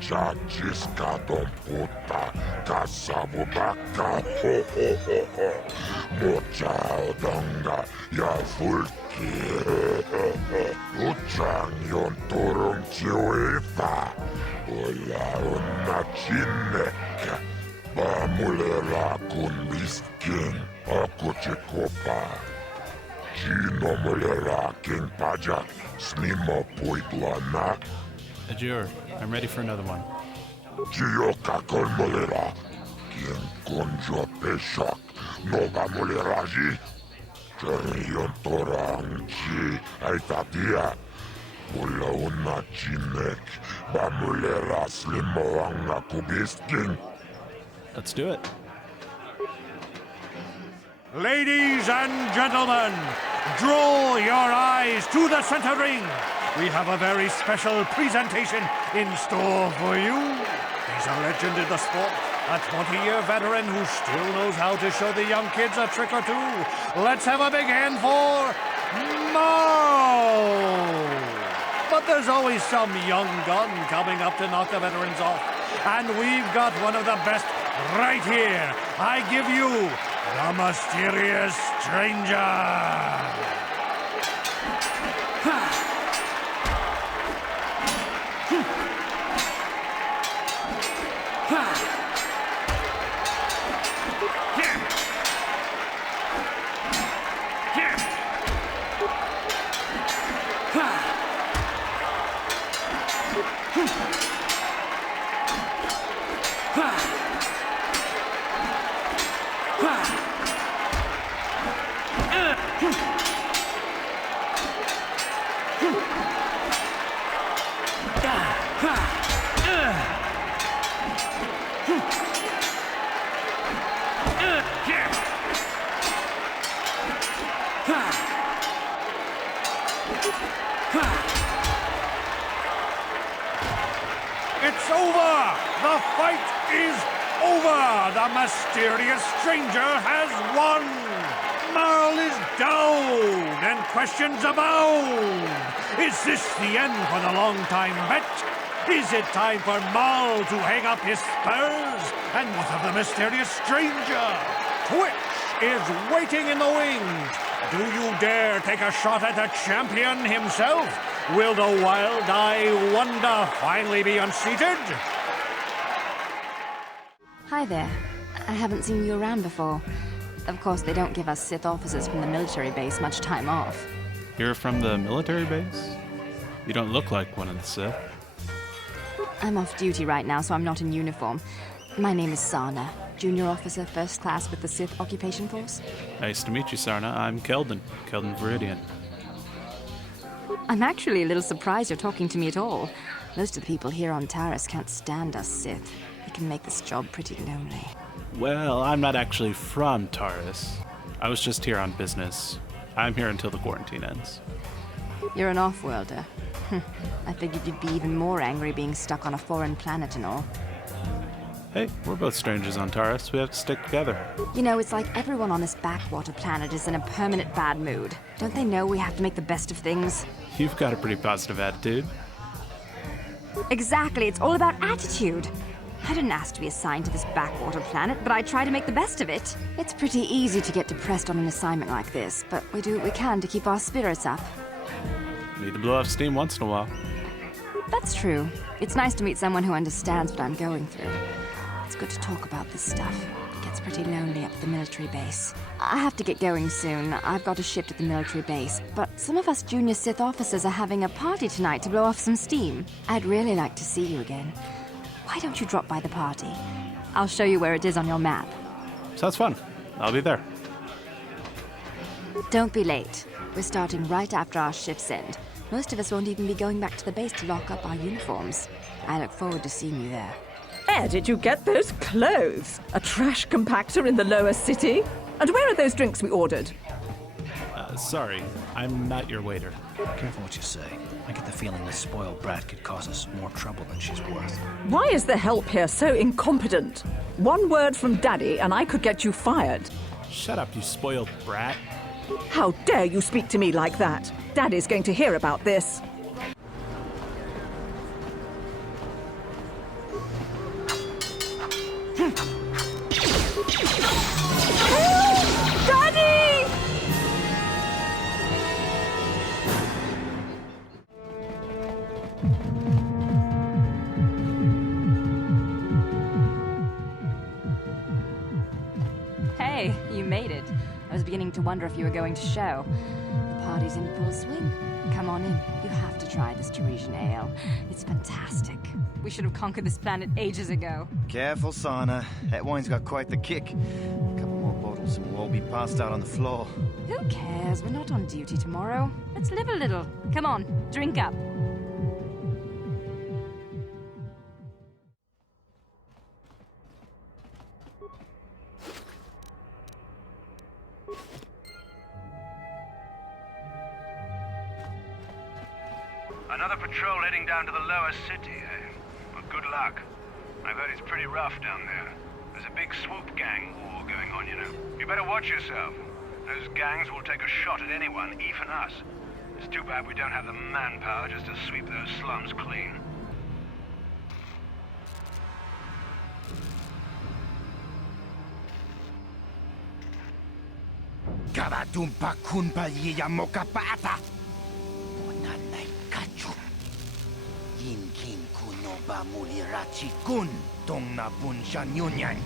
Chachiscaton puta, caçavo baca, ho ho ho ho, mochaudonga ja fulki, uchangion turun chiuipa, olla onna chinnekkä, paamulera kun miskin, akuchikopa. Chino mulera king pajak, snimo puitluana. Ajur, I'm ready for another one. Chioka kolmolera, king konjo peshak, nova muleraji. Cherrion torang chi, aitatia. Mulla unna chinek, bamulera slimo anga kubisking. Let's do it. Ladies and gentlemen, draw your eyes to the center ring. We have a very special presentation in store for you. He's a legend in the sport, a 20-year veteran who still knows how to show the young kids a trick or two. Let's have a big hand for Mao! But there's always some young gun coming up to knock the veterans off. And we've got one of the best right here. I give you the mysterious stranger. It's over! The fight is over! The mysterious stranger has won! Marl is down and questions abound! Is this the end for the long-time bet? Is it time for Marl to hang up his spurs? And what of the mysterious stranger? Twitch is waiting in the wings. Do you dare take a shot at the champion himself? Will the wild-eye wonder finally be unseated? Hi there. I haven't seen you around before. Of course, they don't give us Sith officers from the military base much time off. You're from the military base? You don't look like one of the Sith. I'm off duty right now, so I'm not in uniform. My name is Sarna, junior officer, first class with the Sith Occupation Force. Nice to meet you, Sarna. I'm Keldon Viridian. I'm actually a little surprised you're talking to me at all. Most of the people here on Taris can't stand us Sith. It can make this job pretty lonely. Well, I'm not actually from Taris. I was just here on business. I'm here until the quarantine ends. You're an off-worlder. I figured you'd be even more angry being stuck on a foreign planet and all. Hey, we're both strangers on Taris. We have to stick together. You know, it's like everyone on this backwater planet is in a permanent bad mood. Don't they know we have to make the best of things? You've got a pretty positive attitude. Exactly, it's all about attitude. I didn't ask to be assigned to this backwater planet, but I try to make the best of it. It's pretty easy to get depressed on an assignment like this, but we do what we can to keep our spirits up. Need to blow off steam once in a while. That's true. It's nice to meet someone who understands what I'm going through. It's good to talk about this stuff. It gets pretty lonely up at the military base. I have to get going soon. I've got a shift at the military base, but some of us junior Sith officers are having a party tonight to blow off some steam. I'd really like to see you again. Why don't you drop by the party? I'll show you where it is on your map. Sounds fun. I'll be there. Don't be late. We're starting right after our shifts end. Most of us won't even be going back to the base to lock up our uniforms. I look forward to seeing you there. Where did you get those clothes? A trash compactor in the lower city? And where are those drinks we ordered? Sorry, I'm not your waiter. Careful what you say. I get the feeling this spoiled brat could cause us more trouble than she's worth. Why is the help here so incompetent? One word from Daddy and I could get you fired. Shut up, you spoiled brat. How dare you speak to me like that? Daddy's going to hear about this. to wonder if you were going to show. The party's in full swing. Come on in. You have to try this Teresian ale. It's fantastic. We should have conquered this planet ages ago. Careful, Sana. That wine's got quite the kick. A couple more bottles and we'll all be passed out on the floor. Who cares? We're not on duty tomorrow. Let's live a little. Come on, drink up. Another patrol heading down to the lower city, eh? Well, good luck. I've heard it's pretty rough down there. There's a big swoop gang war going on, you know. You better watch yourself. Those gangs will take a shot at anyone, even us. It's too bad we don't have the manpower just to sweep those slums clean. Karatumpa kunpa yiya mokapata. Monanay kachu. Yinkin kuno ba mulirachi kun tong na bunsha nyunyan.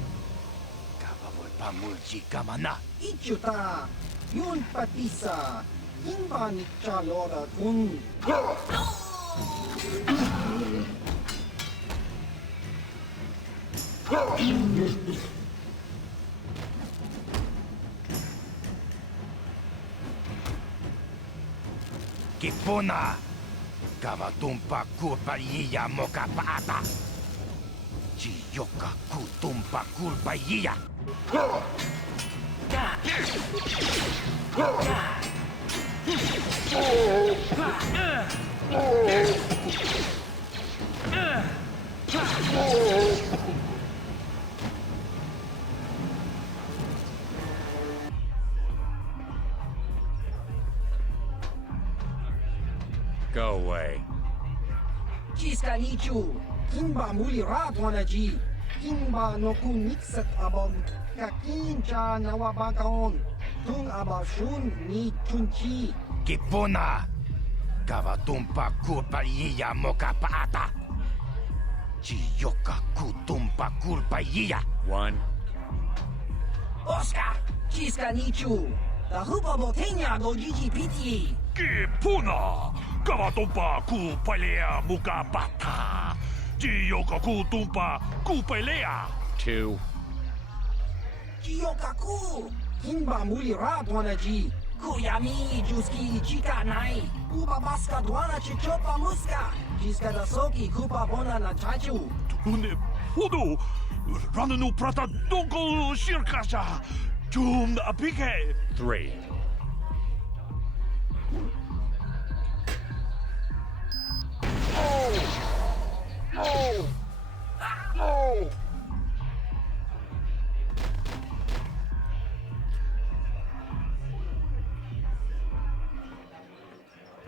Kababol pa mulchi kamana. Ichuta, yun patisa, imba ni chalora kun. Kipuna, kavatumpa kulpa yiya mokapata. Chiyoka kutumpa kulpa yiya. Go away. Chiska nichu, kimba muli ratwana ji. Kimba no kun mixat abon, kakincha nawabakaon. Tung abashun ni chunchi. Kipuna, kavatumpa kulpa yiya mokapata. Chiyoka kutumpa kulpa yiya. One. Oscar, chiska nichu. The hupa botenya go gigi piti. Kipuna, kavatumpa kupalea mukapata. Jiyoka kutumpa kupalea. Two. Chiyokaku, kimba muli ratwana ji. Kuyami juski chika nai. Uba baska dwana chichopa muska. Jiska da soki kupa bona na chachu. Tune pudu, rananu prata donko shirkasha. Jum apike. Three.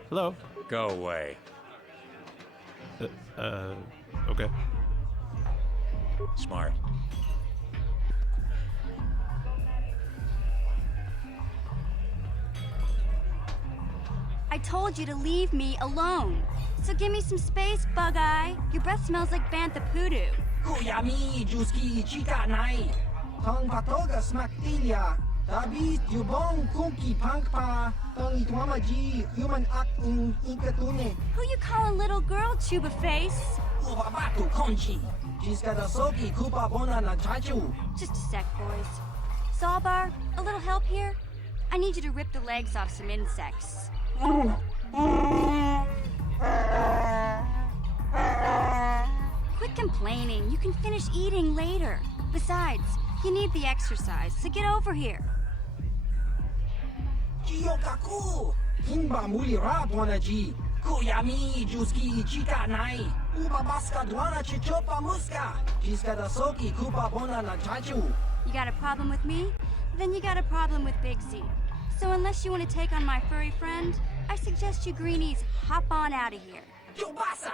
Hello? Go away. Okay. Smart. I told you to leave me alone. So give me some space, Bug-Eye. Your breath smells like Bantha Poodoo. Kuyami juski chika nai. Tong patoga smaktilia. Tabis yubong kunki pangpa. Tong itwama ji human act in ikatune. Who you call a little girl, Chuba Face? Ubabatu konchi. Jiska da soki kupa bona na chachu. Just a sec, boys. Sawbar, a little help here? I need you to rip the legs off some insects. Quit complaining. You can finish eating later. Besides, you need the exercise, so get over here. Chiyokaku, kimba muli ratwana ji. Kuyami juski chika nai. Uba baska dwana chichopa muska. Jiska da soki kupa bona na chachu. You got a problem with me? Then you got a problem with Big Z. So unless you want to take on my furry friend, I suggest you greenies hop on out of here. Chobasa,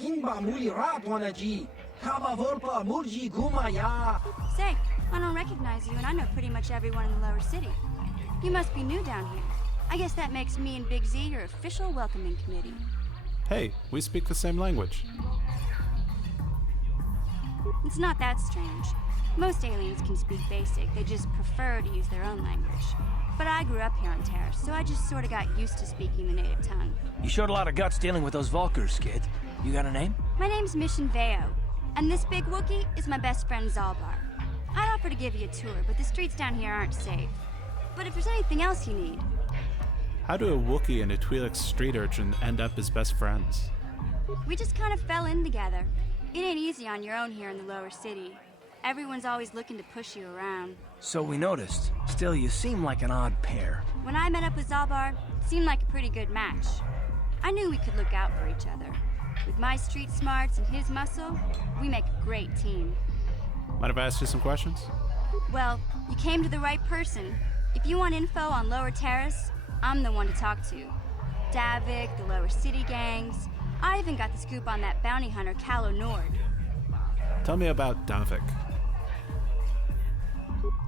kimba muli ratwana ji. Kaba volpa murji gumaya. Say, I don't recognize you, and I know pretty much everyone in the lower city. You must be new down here. I guess that makes me and Big Z your official welcoming committee. Hey, we speak the same language. It's not that strange. Most aliens can speak basic, they just prefer to use their own language. But I grew up here on Terrace, so I just sort of got used to speaking the native tongue. You showed a lot of guts dealing with those Vulkars, kid. You got a name? My name's Mission Veo, and this big Wookiee is my best friend Zalbar. I'd offer to give you a tour, but the streets down here aren't safe. But if there's anything else you need... How do a Wookiee and a Twi'lek street urchin end up as best friends? We just kind of fell in together. It ain't easy on your own here in the lower city. Everyone's always looking to push you around. So we noticed. Still, you seem like an odd pair. When I met up with Zalbar, it seemed like a pretty good match. I knew we could look out for each other. With my street smarts and his muscle, we make a great team. Might have asked you some questions? Well, you came to the right person. If you want info on Lower Terrace, I'm the one to talk to. Davik, the Lower City gangs. I even got the scoop on that bounty hunter, Calo Nord. Tell me about Davik.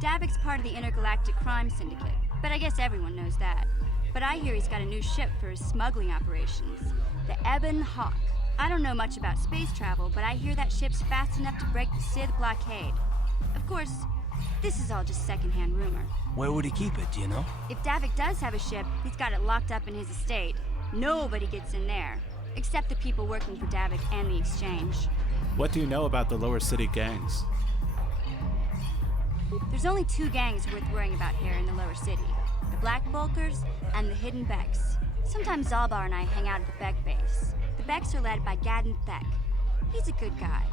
Davik's part of the Intergalactic Crime Syndicate, but I guess everyone knows that. But I hear he's got a new ship for his smuggling operations, the Ebon Hawk. I don't know much about space travel, but I hear that ship's fast enough to break the Sith blockade. Of course, this is all just secondhand rumor. Where would he keep it, do you know? If Davik does have a ship, he's got it locked up in his estate. Nobody gets in there, except the people working for Davik and the Exchange. What do you know about the Lower City gangs? There's only two gangs worth worrying about here in the Lower City. The Black Vulkars and the Hidden Becks. Sometimes Zalbar and I hang out at the Beck base. The Becks are led by Gadden Thek. He's a good guy.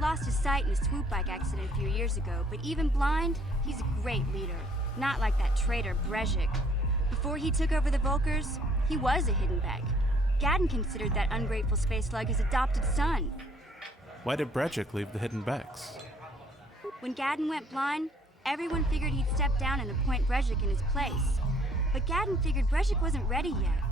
Lost his sight in a swoop bike accident a few years ago, but even blind, he's a great leader. Not like that traitor Brezhik. Before he took over the Vulkars, he was a Hidden Beck. Gadden considered that ungrateful space slug his adopted son. Why did Brejik leave the Hidden Becks? When Gadden went blind, everyone figured he'd step down and appoint Brezhik in his place. But Gadden figured Brezhik wasn't ready yet.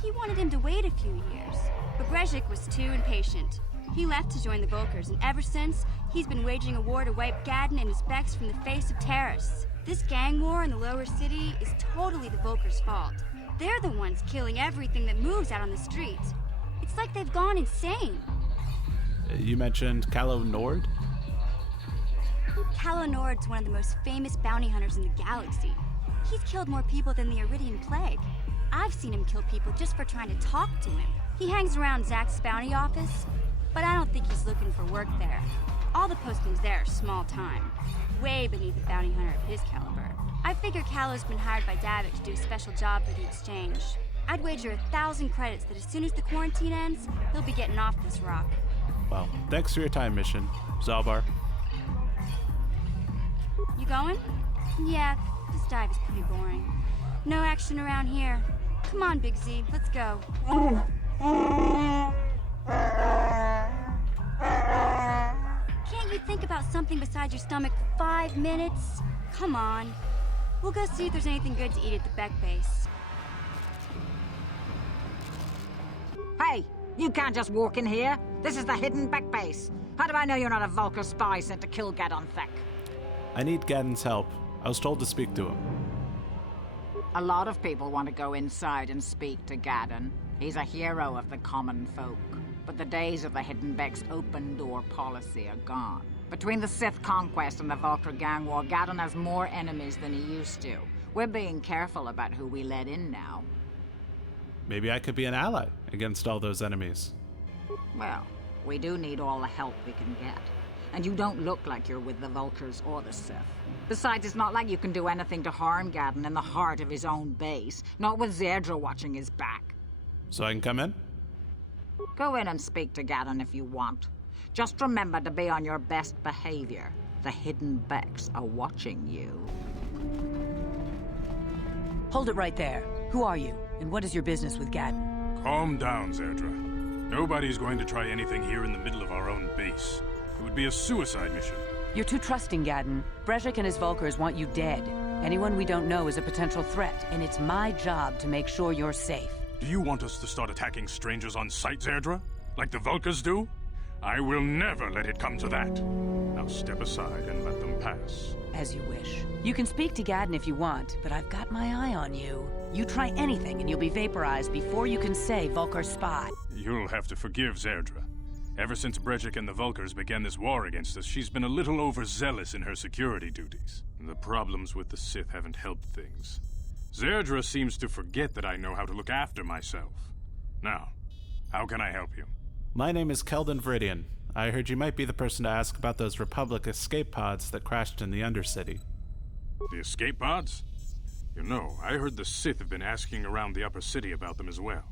He wanted him to wait a few years. But Brezhik was too impatient. He left to join the Vulkars, and ever since, he's been waging a war to wipe Gadden and his Becks from the face of Terrace. This gang war in the Lower City is totally the Vulkars' fault. They're the ones killing everything that moves out on the streets. It's like they've gone insane. You mentioned Calo Nord? Calo Nord's one of the most famous bounty hunters in the galaxy. He's killed more people than the Iridian Plague. I've seen him kill people just for trying to talk to him. He hangs around Zach's bounty office, but I don't think he's looking for work there. All the postings there are small time, way beneath a bounty hunter of his caliber. I figure Calo's been hired by Davik to do a special job for the Exchange. I'd wager 1,000 credits that as soon as the quarantine ends, he'll be getting off this rock. Well, thanks for your time, Mission. Zalbar. You going? Yeah, this dive is pretty boring. No action around here. Come on, Big Z, let's go. Can't you think about something besides your stomach for 5 minutes? Come on. We'll go see if there's anything good to eat at the Beck base. Hey, you can't just walk in here. This is the Hidden Beck base. How do I know you're not a Vulkar spy sent to kill Gadon Thek? I need Gadden's help. I was told to speak to him. A lot of people want to go inside and speak to Gadon. He's a hero of the common folk. But the days of the Hidden Beck's open-door policy are gone. Between the Sith conquest and the Vulkar gang war, Gadon has more enemies than he used to. We're being careful about who we let in now. Maybe I could be an ally against all those enemies. Well, we do need all the help we can get. And you don't look like you're with the Vulkars or the Sith. Besides, it's not like you can do anything to harm Gadon in the heart of his own base, not with Zerdra watching his back. So I can come in? Go in and speak to Gadon if you want. Just remember to be on your best behavior. The Hidden Becks are watching you. Hold it right there. Who are you, and what is your business with Gadon? Calm down, Zerdra. Nobody's going to try anything here in the middle of our own base. It would be a suicide mission. You're too trusting, Gadon. Brezhik and his Vulkars want you dead. Anyone we don't know is a potential threat, and it's my job to make sure you're safe. Do you want us to start attacking strangers on sight, Zerdra? Like the Vulkars do? I will never let it come to that. Now step aside and let them pass. As you wish. You can speak to Gadon if you want, but I've got my eye on you. You try anything and you'll be vaporized before you can say Vulkar spy. You'll have to forgive Zerdra. Ever since Brejik and the Vulkars began this war against us, she's been a little overzealous in her security duties. The problems with the Sith haven't helped things. Zerdra seems to forget that I know how to look after myself. Now, how can I help you? My name is Keldon Viridian. I heard you might be the person to ask about those Republic escape pods that crashed in the Undercity. The escape pods? You know, I heard the Sith have been asking around the Upper City about them as well.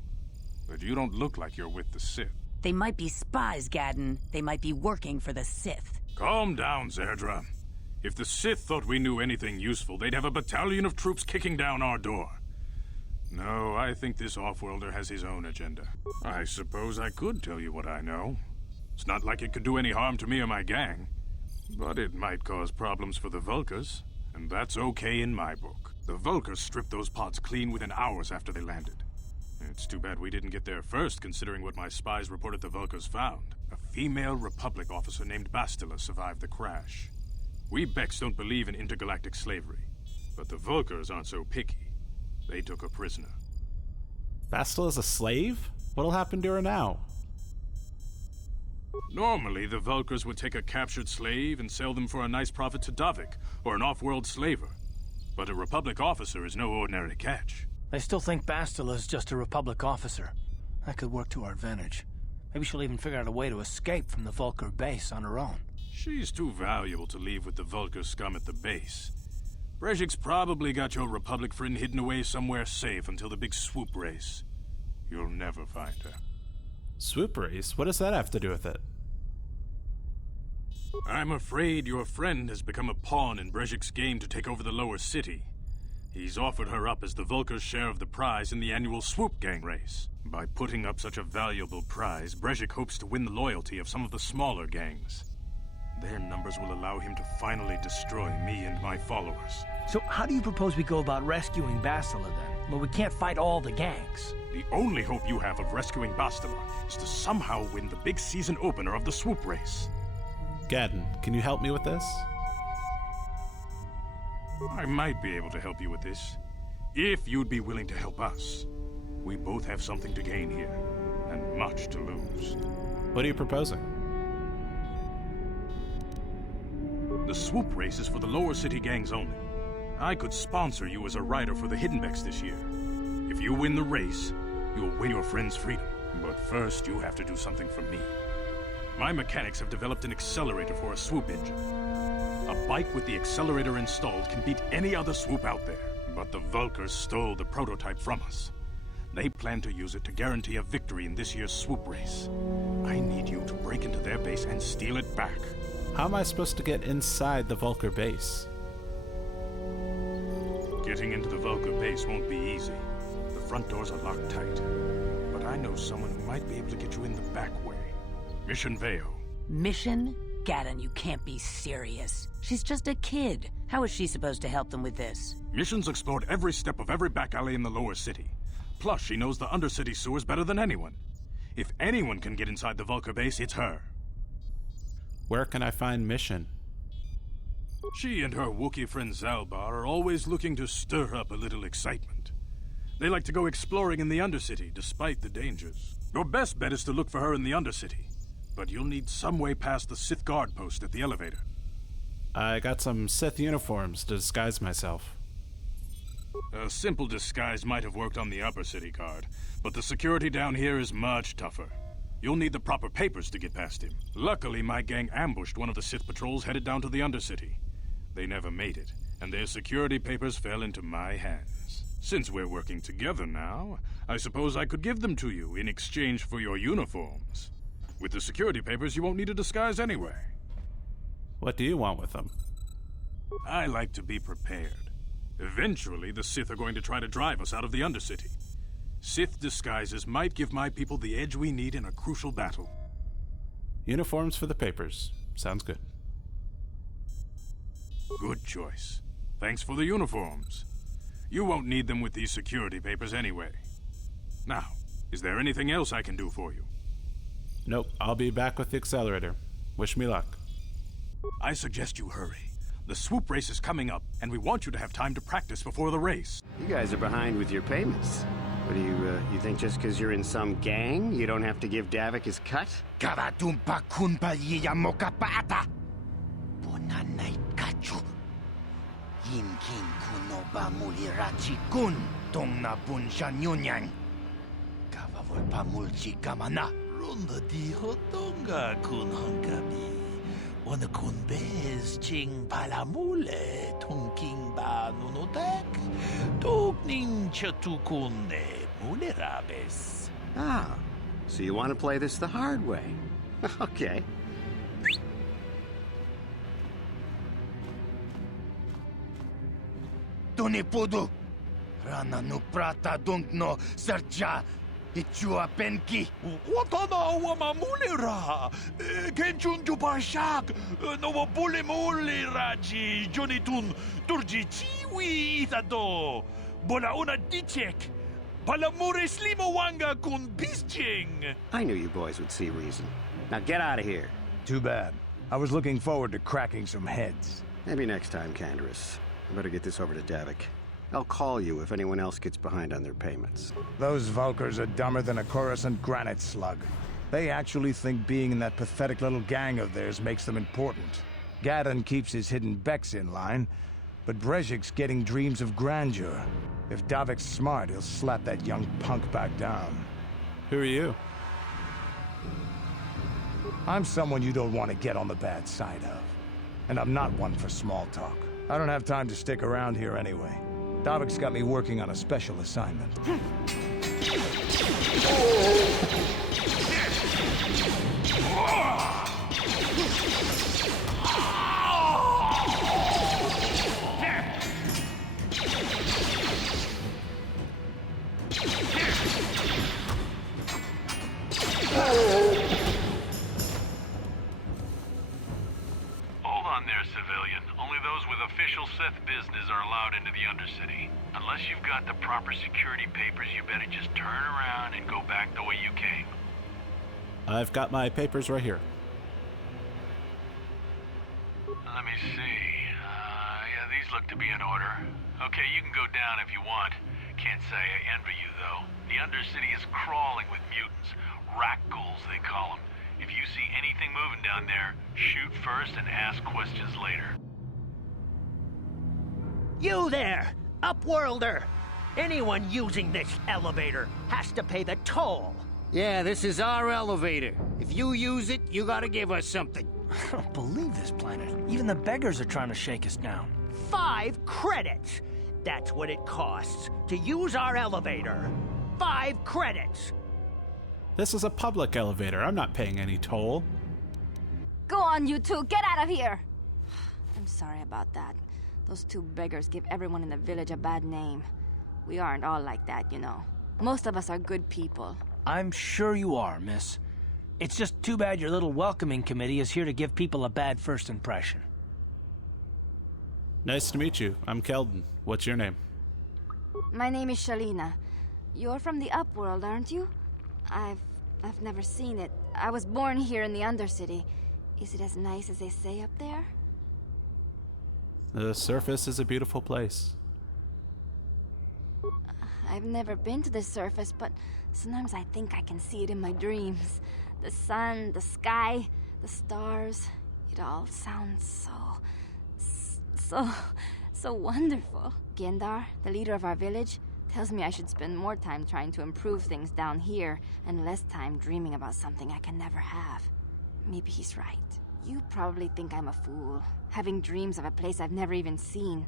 But you don't look like you're with the Sith. They might be spies, Gadden. They might be working for the Sith. Calm down, Zerdra. If the Sith thought we knew anything useful, they'd have a battalion of troops kicking down our door. No, I think this off-worlder has his own agenda. I suppose I could tell you what I know. It's not like it could do any harm to me or my gang. But it might cause problems for the Vulkars, and that's okay in my book. The Vulkars stripped those pods clean within hours after they landed. It's too bad we didn't get there first, considering what my spies reported the Vulkars found. A female Republic officer named Bastila survived the crash. We Becks don't believe in intergalactic slavery, but the Vulkars aren't so picky. They took her prisoner. Bastila's a slave? What'll happen to her now? Normally, the Vulkars would take a captured slave and sell them for a nice profit to Davik, or an off-world slaver. But a Republic officer is no ordinary catch. I still think Bastila's just a Republic officer. That could work to our advantage. Maybe she'll even figure out a way to escape from the Vulkar base on her own. She's too valuable to leave with the Vulkar scum at the base. Brejik's probably got your Republic friend hidden away somewhere safe until the big swoop race. You'll never find her. Swoop race? What does that have to do with it? I'm afraid your friend has become a pawn in Brejik's game to take over the lower city. He's offered her up as the Vulkar's share of the prize in the annual Swoop Gang race. By putting up such a valuable prize, Brejik hopes to win the loyalty of some of the smaller gangs. Their numbers will allow him to finally destroy me and my followers. So how do you propose we go about rescuing Bastila then? Well, we can't fight all the gangs. The only hope you have of rescuing Bastila is to somehow win the big season opener of the Swoop race. Gadden, can you help me with this? I might be able to help you with this, if you'd be willing to help us. We both have something to gain here, and much to lose. What are you proposing? The Swoop race is for the lower city gangs only. I could sponsor you as a rider for the Hidden Becks this year. If you win the race, you'll win your friend's freedom. But first, you have to do something for me. My mechanics have developed an accelerator for a swoop engine. A bike with the accelerator installed can beat any other swoop out there. But the Vulkars stole the prototype from us. They plan to use it to guarantee a victory in this year's swoop race. I need you to break into their base and steal it back. How am I supposed to get inside the Vulkar base? Getting into the Vulkar base won't be easy. The front doors are locked tight. But I know someone who might be able to get you in the back way. Mission Veo. Mission? Gadden, you can't be serious. She's just a kid. How is she supposed to help them with this? Mission's explored every step of every back alley in the lower city. Plus, she knows the undercity sewers better than anyone. If anyone can get inside the Vulkar base, it's her. Where can I find Mission? She and her Wookiee friend Zalbar are always looking to stir up a little excitement. They like to go exploring in the Undercity, despite the dangers. Your best bet is to look for her in the Undercity, but you'll need some way past the Sith guard post at the elevator. I got some Sith uniforms to disguise myself. A simple disguise might have worked on the Upper City guard, but the security down here is much tougher. You'll need the proper papers to get past him. Luckily, my gang ambushed one of the Sith patrols headed down to the Undercity. They never made it, and their security papers fell into my hands. Since we're working together now, I suppose I could give them to you in exchange for your uniforms. With the security papers, you won't need a disguise anyway. What do you want with them? I like to be prepared. Eventually, the Sith are going to try to drive us out of the Undercity. Sith disguises might give my people the edge we need in a crucial battle. Uniforms for the papers. Sounds good. Good choice. Thanks for the uniforms. You won't need them with these security papers anyway. Now, is there anything else I can do for you? Nope, I'll be back with the accelerator. Wish me luck. I suggest you hurry. The swoop race is coming up, and we want you to have time to practice before the race. You guys are behind with your payments. What do you think just because you're in some gang, you don't have to give Davik his cut? Kavatumpa kunpaliya mokapaata. Bonanay kachu. Yinkin kunoba mulirachi kun. Tong na punshan yunyan. Kavavol pamulchi kamana. Runda di hotonga kun hankabi. Wana kun bez ching palamule. Tongking ba nunotek. Togning chatukunde mulerabes. Ah, so you want to play this the hard way. Okay. Tunipudu. Rana no prata dunk no sarja. Ichua penki. Watana wama mulera. Kenchun jupashak. No bule mule raji. Jonitun turji chiwi itado. Bola una dichek. Palamure slimawanga kun bisching. I knew you boys would see reason. Now get out of here. Too bad. I was looking forward to cracking some heads. Maybe next time, Canderous. I better get this over to Davik. I'll call you if anyone else gets behind on their payments. Those Vulkars are dumber than a Coruscant granite slug. They actually think being in that pathetic little gang of theirs makes them important. Gadon keeps his hidden Becks in line, but Brezhik's getting dreams of grandeur. If Davik's smart, he'll slap that young punk back down. Who are you? I'm someone you don't want to get on the bad side of. And I'm not one for small talk. I don't have time to stick around here anyway. Davik's got me working on a special assignment. Hold on there, civilian. Only those with official Sith business are allowed into the Undercity. Unless you've got the proper security papers, you better just turn around and go back the way you came. I've got my papers right here. Let me see. Yeah, these look to be in order. Okay, you can go down if you want. Can't say I envy you, though. The Undercity is crawling with mutants. Rat ghouls, they call them. If you see anything moving down there, shoot first and ask questions later. You there, Upworlder! Anyone using this elevator has to pay the toll. Yeah, this is our elevator. If you use it, you gotta give us something. I don't believe this planet. Even the beggars are trying to shake us down. 5 credits! That's what it costs to use our elevator. 5 credits! This is a public elevator. I'm not paying any toll. Go on, you two. Get out of here. I'm sorry about that. Those 2 beggars give everyone in the village a bad name. We aren't all like that, you know. Most of us are good people. I'm sure you are, miss. It's just too bad your little welcoming committee is here to give people a bad first impression. Nice to meet you. I'm Keldon. What's your name? My name is Shalina. You're from the Upworld, aren't you? I've never seen it. I was born here in the Undercity. Is it as nice as they say up there? The surface is a beautiful place. I've never been to the surface, but sometimes I think I can see it in my dreams. The sun, the sky, the stars. It all sounds so wonderful. Gendar, the leader of our village, tells me I should spend more time trying to improve things down here and less time dreaming about something I can never have. Maybe he's right. You probably think I'm a fool, having dreams of a place I've never even seen.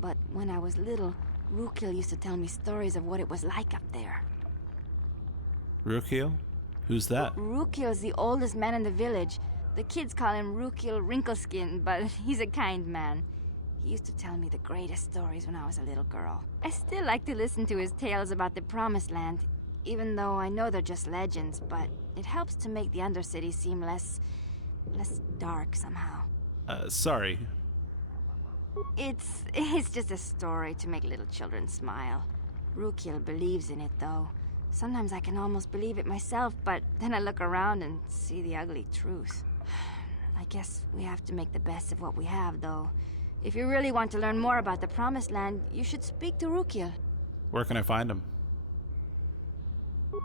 But when I was little, Rukil used to tell me stories of what it was like up there. Rukil? Who's that? Rukil's the oldest man in the village. The kids call him Rukil Wrinkleskin, but he's a kind man. He used to tell me the greatest stories when I was a little girl. I still like to listen to his tales about the Promised Land, even though I know they're just legends, but it helps to make the Undercity seem less dark somehow. Sorry. It's just a story to make little children smile. Rukil believes in it, though. Sometimes I can almost believe it myself, but then I look around and see the ugly truth. I guess we have to make the best of what we have, though. If you really want to learn more about the Promised Land, you should speak to Rukil. Where can I find him?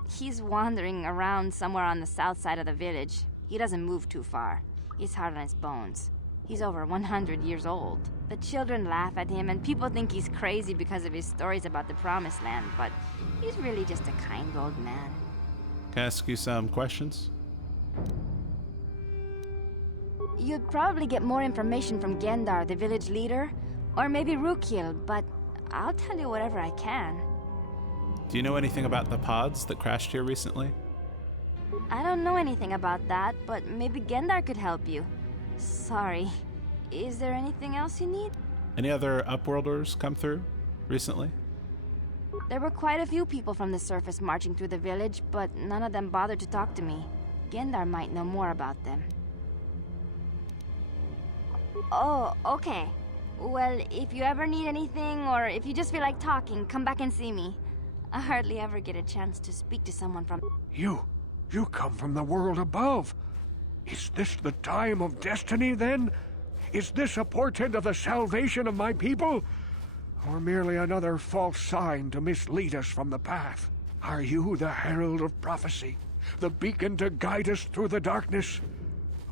He's wandering around somewhere on the south side of the village. He doesn't move too far. He's hard on his bones. He's over 100 years old. The children laugh at him, and people think he's crazy because of his stories about the Promised Land, but he's really just a kind old man. Can I ask you some questions? You'd probably get more information from Gendar, the village leader, or maybe Rukil, but I'll tell you whatever I can. Do you know anything about the pods that crashed here recently? I don't know anything about that, but maybe Gendar could help you. Sorry. Is there anything else you need? Any other Upworlders come through recently? There were quite a few people from the surface marching through the village, but none of them bothered to talk to me. Gendar might know more about them. Oh, okay. Well, if you ever need anything, or if you just feel like talking, come back and see me. I hardly ever get a chance to speak to someone from... You come from the world above. Is this the time of destiny, then? Is this a portent of the salvation of my people? Or merely another false sign to mislead us from the path? Are you the herald of prophecy? The beacon to guide us through the darkness?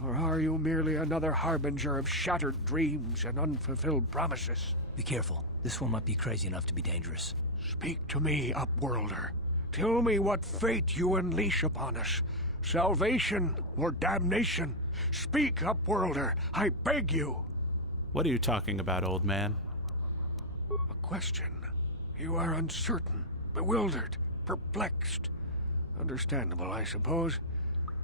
Or are you merely another harbinger of shattered dreams and unfulfilled promises? Be careful. This one might be crazy enough to be dangerous. Speak to me, Upworlder. Tell me what fate you unleash upon us. Salvation or damnation? Speak, Upworlder, I beg you. What are you talking about, old man? A question. You are uncertain, bewildered, perplexed. Understandable, I suppose.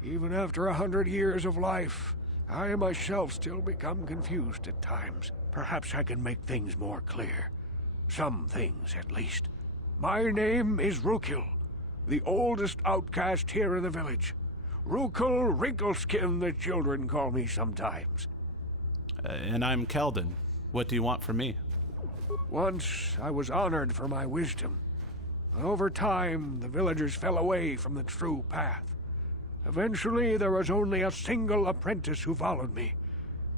Even after 100 years of life, I myself still become confused at times. Perhaps I can make things more clear. Some things, at least. My name is Rukil, the oldest outcast here in the village. Rukil Wrinkleskin, the children call me sometimes. And I'm Keldon. What do you want from me? Once I was honored for my wisdom. But over time, the villagers fell away from the true path. Eventually, there was only a single apprentice who followed me.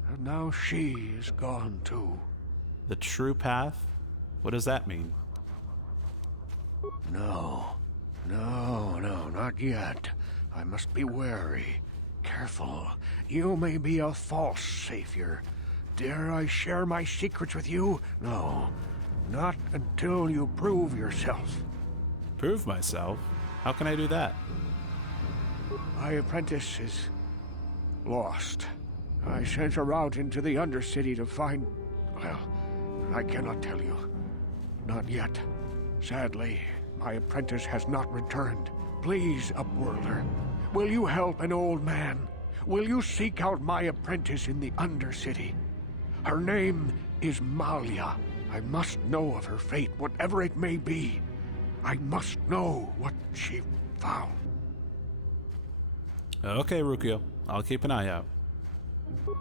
And now she is gone too. The true path? What does that mean? No, not yet. I must be wary. Careful. You may be a false savior. Dare I share my secrets with you? No, not until you prove yourself. Prove myself? How can I do that? My apprentice is lost. I sent her out into the Undercity to find... Well, I cannot tell you. Not yet. Sadly, my apprentice has not returned. Please, Upworlder, will you help an old man? Will you seek out my apprentice in the Undercity? Her name is Malia. I must know of her fate, whatever it may be. I must know what she found. Okay, Rukio. I'll keep an eye out.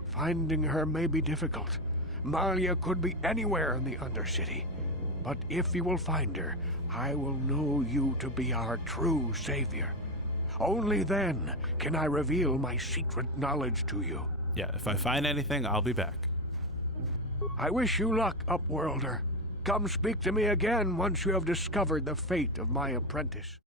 Finding her may be difficult. Malia could be anywhere in the Undercity. But if you will find her, I will know you to be our true savior. Only then can I reveal my secret knowledge to you. Yeah, if I find anything, I'll be back. I wish you luck, Upworlder. Come speak to me again once you have discovered the fate of my apprentice.